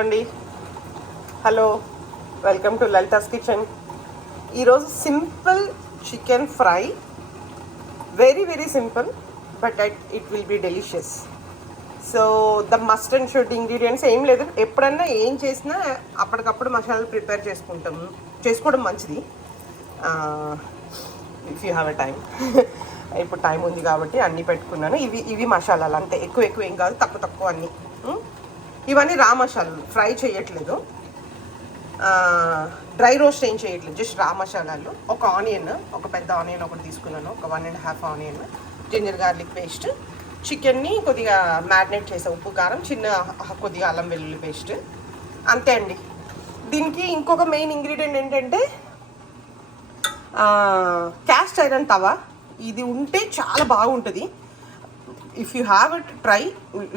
అండి hello welcome to Lalitha's kitchen. ఈరోజు simple chicken fry, very simple but it will be delicious. So the must and should ingredients ఏం లేదు, ఎప్పుడన్నా ఏం చేసినా అప్పటికప్పుడు మసాలాలు ప్రిపేర్ చేసుకోవడం మంచిది if you have a time. ఇప్పుడు టైం ఉంది కాబట్టి అన్నీ పెట్టుకున్నాను. ఇవి మసాలాలు అంతే, ఎక్కువ ఏం కాదు, తక్కువ అన్నీ. ఇవన్నీ రా మసాలాలు, ఫ్రై చేయట్లేదు, డ్రై రోస్ట్ ఏం చేయట్లేదు, జస్ట్ రా మసాలాలు. ఒక ఆనియన్, ఒక పెద్ద ఆనియన్ ఒకటి తీసుకున్నాను, ఒక 1.5 ఆనియన్, జింజర్ గార్లిక్ పేస్ట్, చికెన్ని కొద్దిగా మ్యారినేట్ చేసా, ఉప్పు కారం, కొద్దిగా అల్లం వెల్లుల్లి పేస్ట్, అంతే అండి. దీనికి ఇంకొక మెయిన్ ఇంగ్రీడియంట్ ఏంటంటే క్యాస్ట్ ఐరన్ తవా. ఇది ఉంటే చాలా బాగుంటుంది. If you have it try,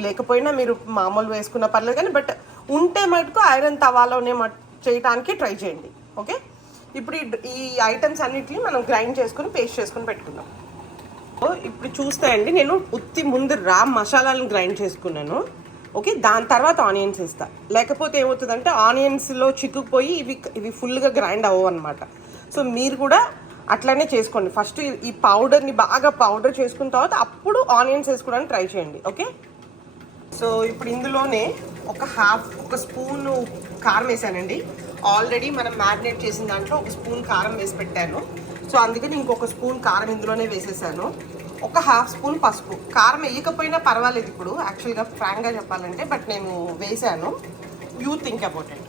లేకపోయినా మీరు మామూలు వేసుకున్న పర్లేదు, కానీ బట్ ఉంటే మటుకు ఐరన్ తవాలోనే చేయడానికి ట్రై చేయండి. ఓకే, ఇప్పుడు ఈ ఐటమ్స్ అన్నిటిని మనం గ్రైండ్ చేసుకుని పేస్ట్ చేసుకుని పెట్టుకుందాం. ఇప్పుడు చూస్తే అండి, నేను ముందు రా మసాలాలను గ్రైండ్ చేసుకున్నాను. ఓకే, దాని తర్వాత ఆనియన్స్ వేస్తా, లేకపోతే ఏమవుతుందంటే ఆనియన్స్లో చిక్కుకుపోయి ఇవి ఫుల్గా గ్రైండ్ అవ్వవు అనమాట. సో మీరు కూడా అట్లానే చేసుకోండి. ఫస్ట్ ఈ పౌడర్ని బాగా పౌడర్ చేసుకున్న తర్వాత అప్పుడు ఆనియన్స్ వేసుకోవడానికి ట్రై చేయండి. ఓకే, సో ఇప్పుడు ఇందులోనే ఒక స్పూను కారం వేసానండి. ఆల్రెడీ మనం మ్యారినేట్ చేసిన దాంట్లో ఒక స్పూన్ కారం వేసి పెట్టాను. సో అందుకని ఇంకొక స్పూన్ కారం ఇందులోనే వేసేసాను. ఒక 1/2 స్పూన్ పసుపు. కారం వేయకపోయినా పర్వాలేదు ఇప్పుడు, యాక్చువల్గా ఫ్రాంక్గా చెప్పాలంటే, బట్ నేను వేసాను. You think about it.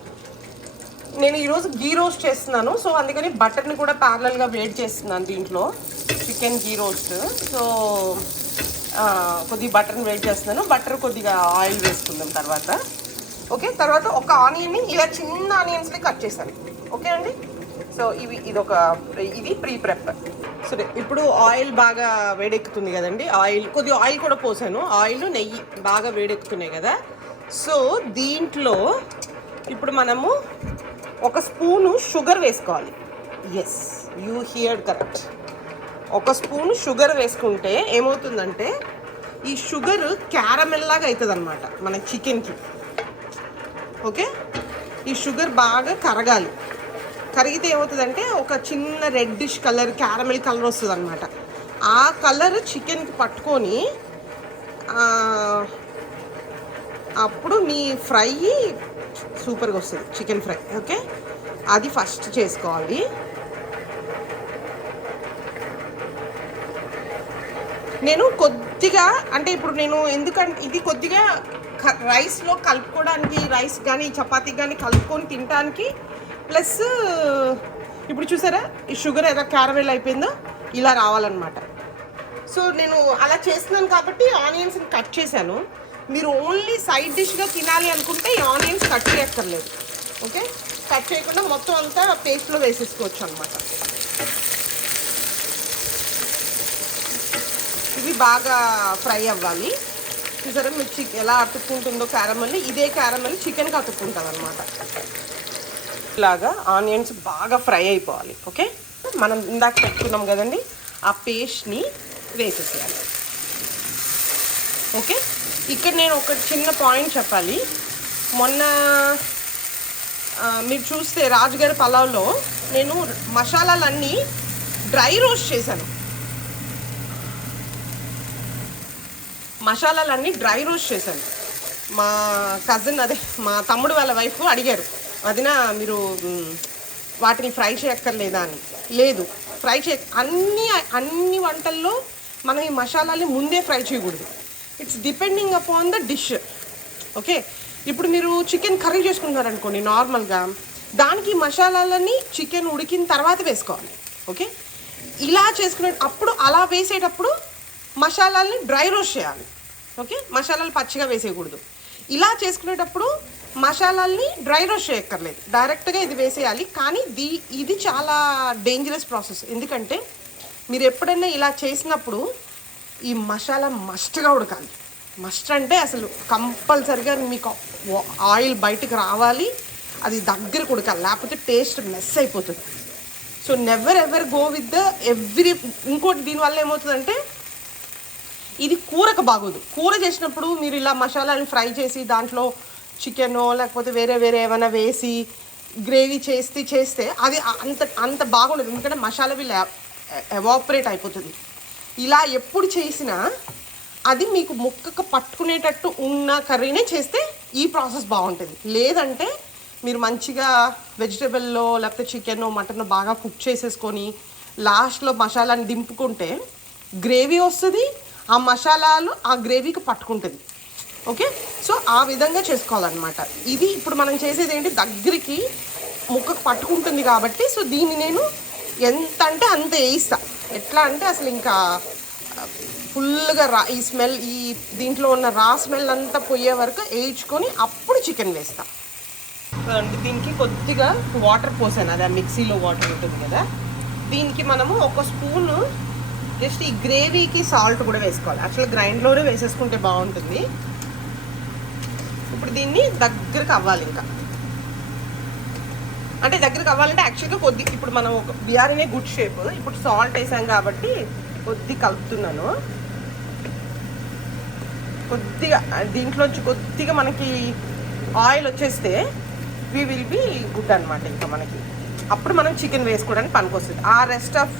నేను ఈరోజు గీ రోస్ట్ చేస్తున్నాను, సో అందుకని బటర్ని కూడా ప్యారలల్గా వేడి చేస్తున్నాను దీంట్లో, చికెన్ గీ రోస్ట్. సో కొద్దిగా బటర్ని వేడి చేస్తున్నాను. బటర్ కొద్దిగా ఆయిల్ వేసుకుందాం తర్వాత. ఓకే, తర్వాత ఒక ఆనియన్ని ఇలా చిన్న ఆనియన్స్ని కట్ చేశాను. ఓకే అండి, సో ఇది ప్రీ ప్రెప్. సరే, ఇప్పుడు ఆయిల్ బాగా వేడెక్కుతుంది కదండి, కొద్దిగా ఆయిల్ కూడా పోసాను. ఆయిల్ నెయ్యి బాగా వేడెక్కుతున్నాయి కదా. సో దీంట్లో ఇప్పుడు మనము ఒక స్పూను షుగర్ వేసుకోవాలి. Yes, you heard correct. ఒక స్పూను షుగర్ వేసుకుంటే ఏమవుతుందంటే ఈ షుగర్ క్యారమెల్ లాగా అవుతుంది అనమాట మన చికెన్కి. ఓకే, ఈ షుగర్ బాగా కరగాలి. కరిగితే ఏమవుతుందంటే ఒక చిన్న రెడ్డిష్ కలర్, క్యారమెల్ కలర్ వస్తుంది అనమాట. ఆ కలర్ చికెన్కి పట్టుకొని అప్పుడు మీ ఫ్రై సూపర్గా వస్తుంది, చికెన్ ఫ్రై. ఓకే, అది ఫస్ట్ చేసుకోవాలి. నేను కొద్దిగా అంటే ఇప్పుడు ఎందుకంటే ఇది కొద్దిగా రైస్లో కలుపుకోవడానికి, రైస్ కానీ చపాతీ కానీ కలుపుకొని తినడానికి, ప్లస్ ఇప్పుడు చూసారా ఈ షుగర్ ఎలా క్యారమెల్ అయిపోయిందో ఇలా రావాలన్నమాట. సో నేను అలా చేస్తున్నాను కాబట్టి ఆనియన్స్ని కట్ చేశాను. మీరు ఓన్లీ సైడ్ డిష్గా తినాలి అనుకుంటే ఈ ఆనియన్స్ కట్ చేయక్కర్లేదు. ఓకే, కట్ చేయకుండా మొత్తం అంతా పేస్ట్లో వేసేసుకోవచ్చు అనమాట. ఇవి బాగా ఫ్రై అవ్వాలి. చూసారా మీరు ఎలా అతుక్కుంటుందో క్యారమెల్, ఇదే క్యారమెల్ చికెన్కి అతుక్కుంటుంది అనమాట. ఇలాగా ఆనియన్స్ బాగా ఫ్రై అయిపోవాలి. ఓకే, మనం ఇందాక పెట్టుకున్నాం కదండి, ఆ పేస్ట్ని వేసేసేయాలి. ఓకే, ఇక్కడ నేను ఒక చిన్న పాయింట్ చెప్పాలి. మొన్న మీరు చూస్తే రాజుగారి పలావ్లో నేను మసాలాలన్నీ డ్రై రోస్ట్ చేశాను. మా కజిన్, మా తమ్ముడు వాళ్ళ వైఫ్ అడిగారు, అదినా మీరు వాటిని ఫ్రై చేయక్కర్లేదా అని. లేదు, ఫ్రై అన్ని వంటల్లో మనం ఈ మసాలాని ముందే ఫ్రై చేయకూడదు. It's depending upon the dish. Okay, ఇప్పుడు మీరు చికెన్ కర్రీ చేసుకుంటారనుకోండి నార్మల్గా, దానికి మసాలాలని చికెన్ ఉడికిన తర్వాత వేసుకోవాలి. ఓకే, ఇలా అప్పుడు అలా వేసేటప్పుడు మసాలాలని డ్రై రోస్ట్ చేయాలి. ఓకే, మసాలాలు పచ్చిగా వేసేయకూడదు. ఇలా చేసుకునేటప్పుడు మసాలాల్ని డ్రై రోస్ట్ చేయక్కర్లేదు, డైరెక్ట్గా ఇది వేసేయాలి. కానీ ఇది చాలా డేంజరస్ ప్రాసెస్. ఎందుకంటే మీరు ఎప్పుడైనా ఇలా చేసినప్పుడు ఈ మసాలా మస్ట్గా ఉడకాలి. మస్ట్ అంటే అసలు కంపల్సరిగా మీకు ఆయిల్ బయటకు రావాలి, అది దగ్గరకు ఉడకాలి, లేకపోతే టేస్ట్ మెస్ అయిపోతుంది. So never ever go with ఇంకోటి దీనివల్ల ఏమవుతుందంటే ఇది కూరకు బాగోదు. కూర చేసినప్పుడు మీరు ఇలా మసాలాని ఫ్రై చేసి దాంట్లో చికెనో లేకపోతే వేరే వేరే ఏమైనా వేసి గ్రేవీ చేస్తే అది అంత బాగుండదు, ఎందుకంటే మసాలా బిల్ ఎవాపరేట్ అయిపోతుంది. ఇలా ఎప్పుడు చేసినా అది మీకు ముక్కకు పట్టుకునేటట్టు ఉన్న కర్రీనే చేస్తే ఈ ప్రాసెస్ బాగుంటుంది. లేదంటే మీరు మంచిగా వెజిటేబుల్లో లేకపోతే చికెన్ మటన్ బాగా కుక్ చేసేసుకొని లాస్ట్లో మసాలాని దింపుకుంటే గ్రేవీ వస్తుంది, ఆ మసాలాలు ఆ గ్రేవీకి పట్టుకుంటుంది. ఓకే, సో ఆ విధంగా చేసుకోవాలన్నమాట. ఇది ఇప్పుడు మనం చేసేది ఏంటి, దగ్గరికి ముక్కకు పట్టుకుంటుంది కాబట్టి సో దీన్ని నేను ఎంత అంటే అంత వేయిస్తా. ఎట్లా అంటే అసలు ఇంకా ఫుల్గా ఈ స్మెల్, ఈ దీంట్లో ఉన్న రా స్మెల్ అంతా పోయే వరకు వేయించుకొని అప్పుడు చికెన్ వేస్తా. దీనికి కొద్దిగా వాటర్ పోసాను, అదే మిక్సీలో వాటర్ ఉంటుంది కదా, దీనికి మనము ఒక స్పూను జస్ట్ ఈ గ్రేవీకి సాల్ట్ కూడా వేసుకోవాలి. యాక్చువల్గా గ్రైండ్లోనే వేసేసుకుంటే బాగుంటుంది. ఇప్పుడు దీన్ని దగ్గరకు అవ్వాలి, ఇంకా అంటే దగ్గరకు అవ్వాలంటే యాక్చువల్గా ఇప్పుడు మనం ఒక బిర్యానీ గుడ్ షేప్, ఇప్పుడు సాల్ట్ వేసాం కాబట్టి కొద్ది కలుపుతున్నాను. కొద్దిగా దీంట్లోంచి కొద్దిగా మనకి ఆయిల్ వచ్చేస్తే వి విల్ బి గుడ్ అనమాట. ఇంకా మనకి అప్పుడు మనం చికెన్ వేసుకోవడానికి పనికొస్తుంది. ఆ రెస్ట్ ఆఫ్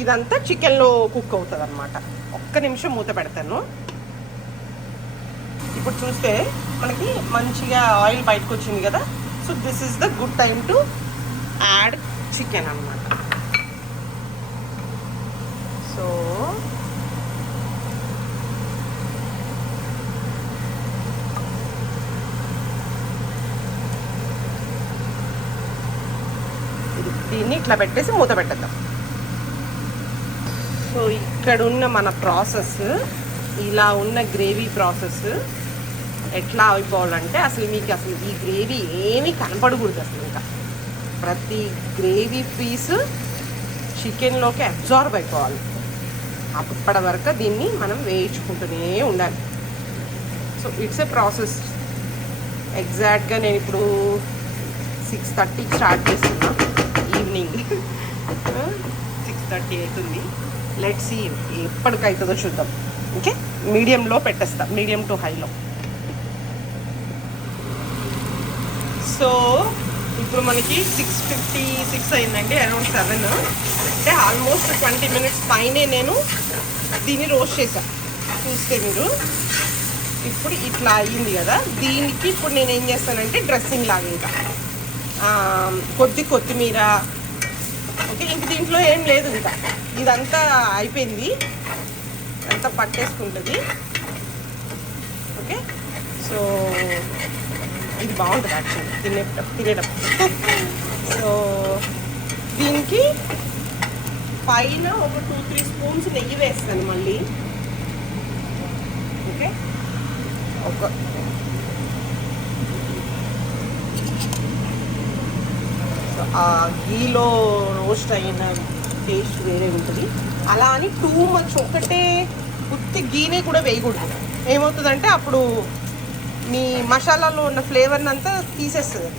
ఇదంతా చికెన్లో కుక్ అవుతుంది అనమాట. ఒక్క నిమిషం మూత పెడతాను. ఇప్పుడు చూస్తే మనకి మంచిగా ఆయిల్ బయటకు వచ్చింది కదా, so this is the good time to add chicken అన్నమాట. సో దీన్ని ఇట్లా పెట్టేసి మూత పెట్టేద్దాం. సో ఇక్కడ ఉన్న మన ప్రాసెస్, ఇలా ఉన్న గ్రేవీ ప్రాసెస్ ఎట్లా అయిపోవాలంటే అసలు మీకు అసలు ఈ గ్రేవీ ఏమీ కనపడకూడదు. అసలు ఇంకా ప్రతి గ్రేవీ పీస్ చికెన్లోకి అబ్జార్బ్ అయిపోవాలి. అప్పటి వరకు దీన్ని మనం వేయించుకుంటూనే ఉండాలి. So it's a process. ఎగ్జాక్ట్గా నేను ఇప్పుడు 6:30కి స్టార్ట్ చేస్తున్నా, ఈవినింగ్ 6:30 అవుతుంది. లెట్స్ సీ ఎప్పటికైతుందో చూద్దాం. ఓకే, మీడియంలో పెట్టేస్తా, మీడియం టు హైలో. సో ఇప్పుడు మనకి 6:56 అయిందండి, అరౌండ్ 7. అంటే ఆల్మోస్ట్ 20 minutes పైనే నేను దీన్ని రోస్ట్ చేశాను. చూస్తే మీరు ఇప్పుడు ఇట్లా అయ్యింది కదా, దీనికి ఇప్పుడు నేను ఏం చేస్తానంటే డ్రెస్సింగ్ లాగా ఇంకా కొత్తిమీర. ఓకే, ఇంక దీంట్లో ఏం లేదు, ఇంకా ఇదంతా అయిపోయింది, అంతా పట్టేసుకుంటుంది. ఓకే, సో ఇది బాగుంటుంది యాక్చువల్లీ తినేటప్పుడు. సో దీనికి పైన ఒక 2-3 స్పూన్స్ నెయ్యి వేస్తాను మళ్ళీ. ఓకే, ఒక ఆ గీలో రోస్ట్ అయిన టేస్ట్ వేరే ఉంటుంది. అలా అని టూ మచ్ ఒకటే ఉత్తి గీనే కూడా వేయకూడదు. ఏమవుతుందంటే అప్పుడు మీ మసాలాలో ఉన్న ఫ్లేవర్ని అంతా తీసేస్తుంది,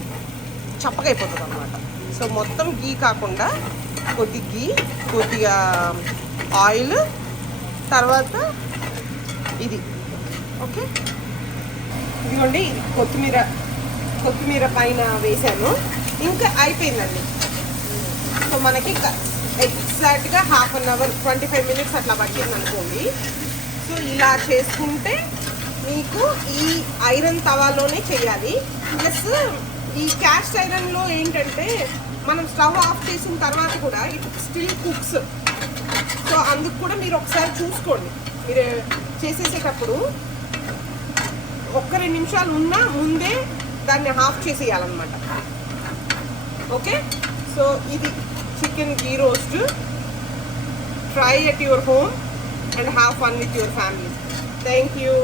చప్పగా అయిపోతుంది అనమాట. సో మొత్తం గీ కాకుండా కొద్దిగా ఆయిల్, తర్వాత ఇది. ఓకే, ఇదిగోండి కొత్తిమీర పైన వేసాను, ఇంకా అయిపోయిందండి. సో మనకి ఎగ్జాక్ట్గా 1/2 hour 25 minutes అట్లా పట్టింది అనుకోండి. సో ఇలా చేసుకుంటే మీకు ఈ ఐరన్ తవాలోనే చేయాలి. ప్లస్ ఈ క్యాస్ట్ ఐరన్లో ఏంటంటే మనం స్టవ్ ఆఫ్ చేసిన తర్వాత కూడా ఇట్ స్టిల్ కుక్స్. సో అందుకు కూడా మీరు ఒకసారి చూసుకోండి, మీరు చేసేసేటప్పుడు 1-2 నిమిషాలు ఉన్నా ముందే దాన్ని ఆఫ్ చేసేయాలన్నమాట. ఓకే, సో ఇది chicken ghee roast. Try at your home and have fun with your family. Thank you.